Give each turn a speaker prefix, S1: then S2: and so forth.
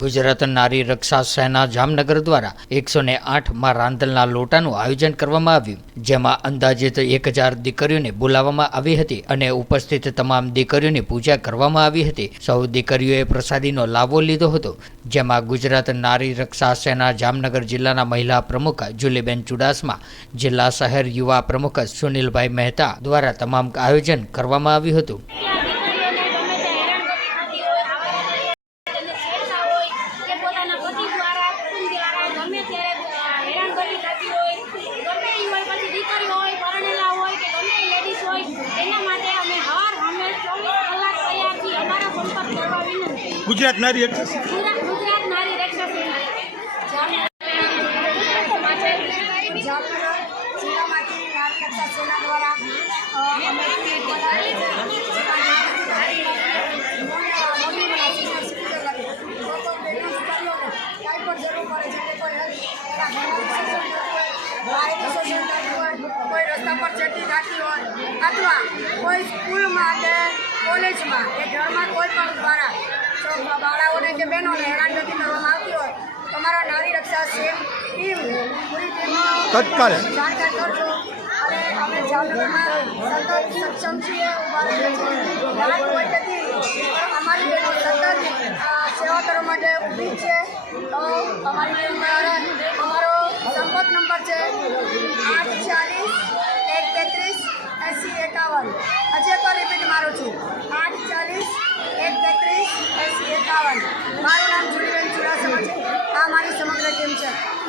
S1: ગુજરાત નારી રક્ષા સેના જામનગર દ્વારા એકસો ને આઠમાં રાંધલના લોટાનું આયોજન કરવામાં આવ્યું. જેમાં અંદાજિત એક હજાર દીકરીઓને બોલાવવામાં આવી હતી અને ઉપસ્થિત તમામ દીકરીઓની પૂજા કરવામાં આવી હતી. સૌ દીકરીઓએ પ્રસાદીનો લાભો લીધો હતો, જેમાં ગુજરાત નારી રક્ષા સેના જામનગર જિલ્લાના મહિલા પ્રમુખ જુલીબેન ચુડાસમા, જિલ્લા શહેર યુવા પ્રમુખ સુનિલભાઈ મહેતા દ્વારા તમામ આયોજન કરવામાં આવ્યું હતું
S2: કે પોતાના પતિ દ્વારા કુટુંબ દ્વારા ગમે ત્યારે હેરાનગતિ થતી હોય ગમે એ હોય પછી દીકરી હોય પરણેલા હોય કે ગમે એ લેડીઝ હોય એના માટે અમે હર હંમેશ ચોવીસ કલાક તૈયાર છીએ અમારા સંપર્ક કરવા વિનંતી
S3: ગુજરાત નારી એક્સેસ
S2: ગુજરાત ગુજરાત નારી રક્ષા સેના
S4: જામનગર જિલ્લામાંથી નારી રક્ષા સેના દ્વારા અ, અમે એક બોલાવી છે. મોટી સિનિયર સિટીઝન લોકો બહેનો દીકરીઓને કાંઈ પણ જરૂર પડે છે કે કોઈ હેલ્પ એના ઘરમાં શોષણ થતું હોય નારી શોષણ થતું હોય કોઈ રસ્તા પર ચડતી થતી હોય અથવા કોઈ સ્કૂલમાં કે કોલેજમાં કે ઘરમાં કોઈ પણ દ્વારા બાળાઓને કે બહેનોને હેરાનગતિ કરવામાં આવતી હોય. તમારા નારી રક્ષા સેમ ટીમ પૂરી ટીમો
S3: તત્કાલ.
S4: જાણકાર કરજો. અને અમે જામનગરમાં સતત સક્ષમ છીએ ઊભા રહીએ છીએ. રાત હોય કે અમારી બહેનો સતત સેવા કરવા માટે ઊભી છે. તો અમારી બહેન અમારો સંપર્ક નંબર છે